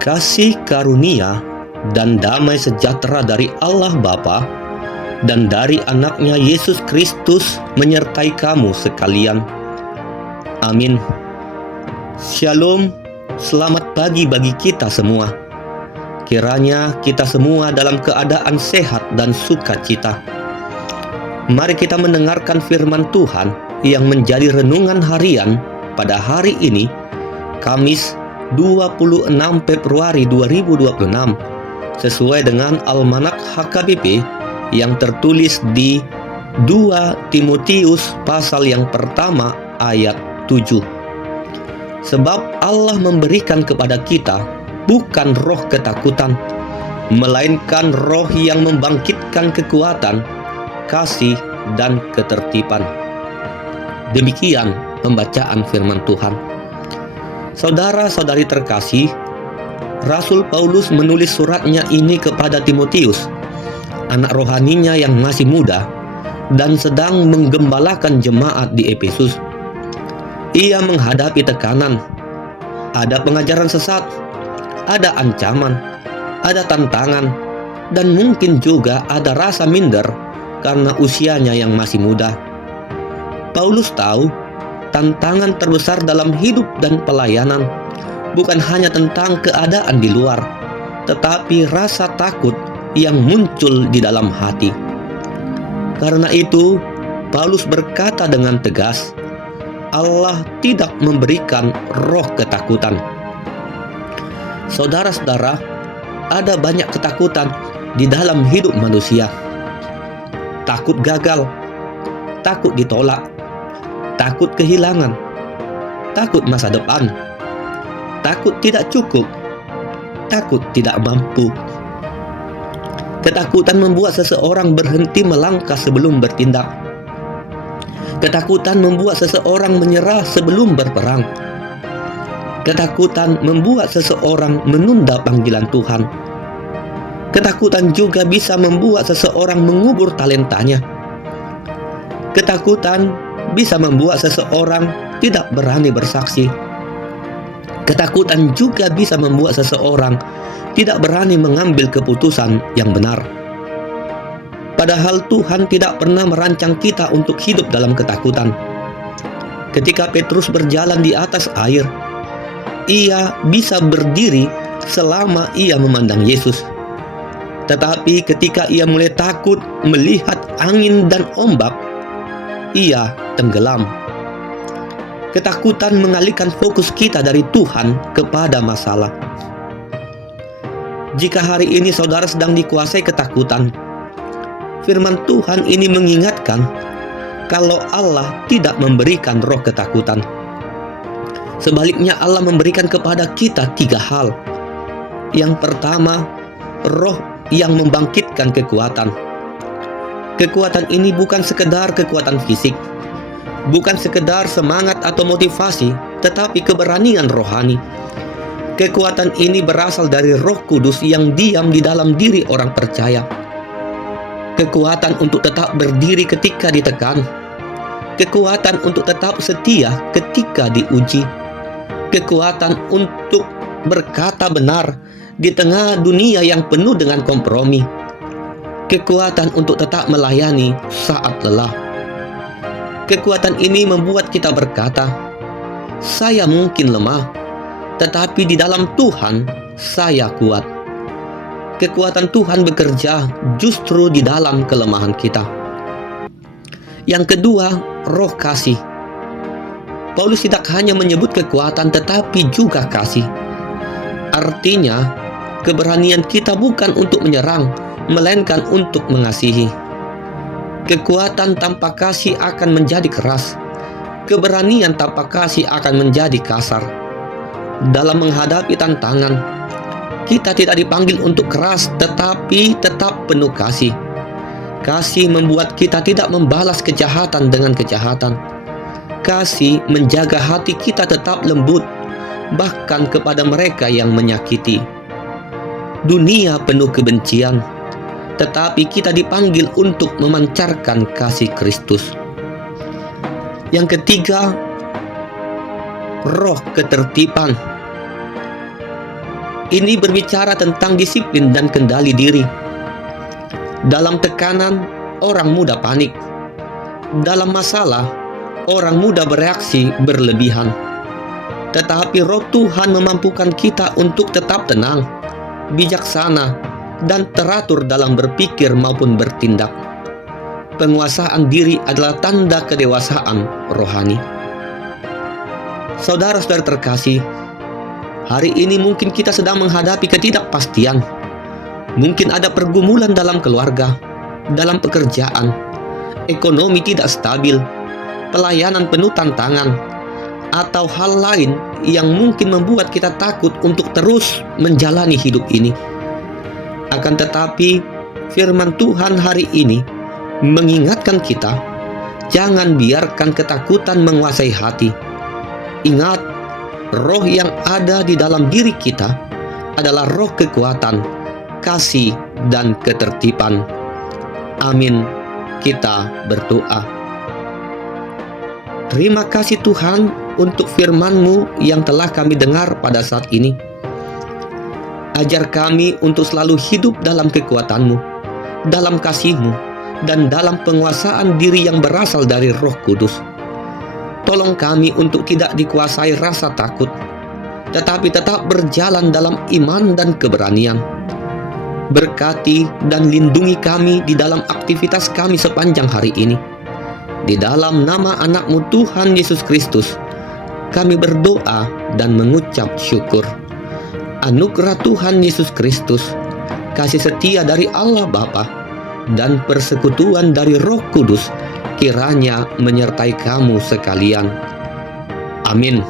Kasih karunia dan damai sejahtera dari Allah Bapa dan dari anaknya Yesus Kristus menyertai kamu sekalian. Amin. Shalom, selamat pagi bagi kita semua. Kiranya kita semua dalam keadaan sehat dan sukacita. Mari kita mendengarkan firman Tuhan yang menjadi renungan harian pada hari ini, Kamis 26 Februari 2026, sesuai dengan Almanak HKBP yang tertulis di 2 Timotius pasal yang pertama ayat 7. Sebab Allah memberikan kepada kita bukan roh ketakutan, melainkan roh yang membangkitkan kekuatan, kasih, dan ketertiban. Demikian pembacaan firman Tuhan. Saudara-saudari terkasih, Rasul Paulus menulis suratnya ini kepada Timotius, anak rohaninya yang masih muda dan sedang menggembalakan jemaat di Efesus. Ia menghadapi tekanan, ada pengajaran sesat, ada ancaman, ada tantangan, dan mungkin juga ada rasa minder karena usianya yang masih muda. Paulus tahu tantangan terbesar dalam hidup dan pelayanan bukan hanya tentang keadaan di luar, tetapi rasa takut yang muncul di dalam hati. Karena itu, Paulus berkata dengan tegas, Allah tidak memberikan roh ketakutan. Saudara-saudara, ada banyak ketakutan di dalam hidup manusia. Takut gagal, takut ditolak, takut kehilangan, takut masa depan, takut tidak cukup, takut tidak mampu. Ketakutan membuat seseorang berhenti melangkah sebelum bertindak. Ketakutan membuat seseorang menyerah sebelum berperang. Ketakutan membuat seseorang menunda panggilan Tuhan. Ketakutan juga bisa membuat seseorang mengubur talentanya. Ketakutan bisa membuat seseorang tidak berani bersaksi. Ketakutan juga bisa membuat seseorang tidak berani mengambil keputusan yang benar. Padahal Tuhan tidak pernah merancang kita untuk hidup dalam ketakutan. Ketika Petrus berjalan di atas air, ia bisa berdiri selama ia memandang Yesus. Tetapi ketika ia mulai takut melihat angin dan ombak, ia tenggelam. Ketakutan mengalihkan fokus kita dari Tuhan kepada masalah. Jika hari ini saudara sedang dikuasai ketakutan, firman Tuhan ini mengingatkan kalau Allah tidak memberikan roh ketakutan. Sebaliknya Allah memberikan kepada kita 3 hal. Yang pertama, roh yang membangkitkan kekuatan. Kekuatan ini bukan sekedar kekuatan fisik, bukan sekedar semangat atau motivasi, tetapi keberanian rohani. Kekuatan ini berasal dari Roh Kudus yang diam di dalam diri orang percaya. Kekuatan untuk tetap berdiri ketika ditekan. Kekuatan untuk tetap setia ketika diuji. Kekuatan untuk berkata benar di tengah dunia yang penuh dengan kompromi. Kekuatan untuk tetap melayani saat lelah. Kekuatan ini membuat kita berkata, saya mungkin lemah, tetapi di dalam Tuhan saya kuat. Kekuatan Tuhan bekerja justru di dalam kelemahan kita. Yang kedua, roh kasih. Paulus tidak hanya menyebut kekuatan tetapi juga kasih. Artinya, keberanian kita bukan untuk menyerang, melainkan untuk mengasihi. Kekuatan tanpa kasih akan menjadi keras. Keberanian tanpa kasih akan menjadi kasar. Dalam menghadapi tantangan, kita tidak dipanggil untuk keras, tetapi tetap penuh kasih. Kasih membuat kita tidak membalas kejahatan dengan kejahatan. Kasih menjaga hati kita tetap lembut, bahkan kepada mereka yang menyakiti. Dunia penuh kebencian, tetapi kita dipanggil untuk memancarkan kasih Kristus. Yang ketiga, roh ketertiban. Ini berbicara tentang disiplin dan kendali diri. Dalam tekanan, orang mudah panik. Dalam masalah, orang mudah bereaksi berlebihan. Tetapi Roh Tuhan memampukan kita untuk tetap tenang, bijaksana, dan teratur dalam berpikir maupun bertindak. Penguasaan diri adalah tanda kedewasaan rohani. Saudara-saudara terkasih, hari ini mungkin kita sedang menghadapi ketidakpastian. Mungkin ada pergumulan dalam keluarga, dalam pekerjaan, ekonomi tidak stabil, pelayanan penuh tantangan, atau hal lain yang mungkin membuat kita takut untuk terus menjalani hidup ini. Akan tetapi, firman Tuhan hari ini mengingatkan kita, jangan biarkan ketakutan menguasai hati. Ingat, roh yang ada di dalam diri kita adalah roh kekuatan, kasih, dan ketertiban. Amin. Kita berdoa. Terima kasih Tuhan untuk firman-Mu yang telah kami dengar pada saat ini. Ajar kami untuk selalu hidup dalam kekuatan-Mu, dalam kasih-Mu, dan dalam penguasaan diri yang berasal dari Roh Kudus. Tolong kami untuk tidak dikuasai rasa takut, tetapi tetap berjalan dalam iman dan keberanian. Berkati dan lindungi kami di dalam aktivitas kami sepanjang hari ini. Di dalam nama anak-Mu Tuhan Yesus Kristus, kami berdoa dan mengucap syukur. Anugerah Tuhan Yesus Kristus, kasih setia dari Allah Bapa, dan persekutuan dari Roh Kudus kiranya menyertai kamu sekalian. Amin.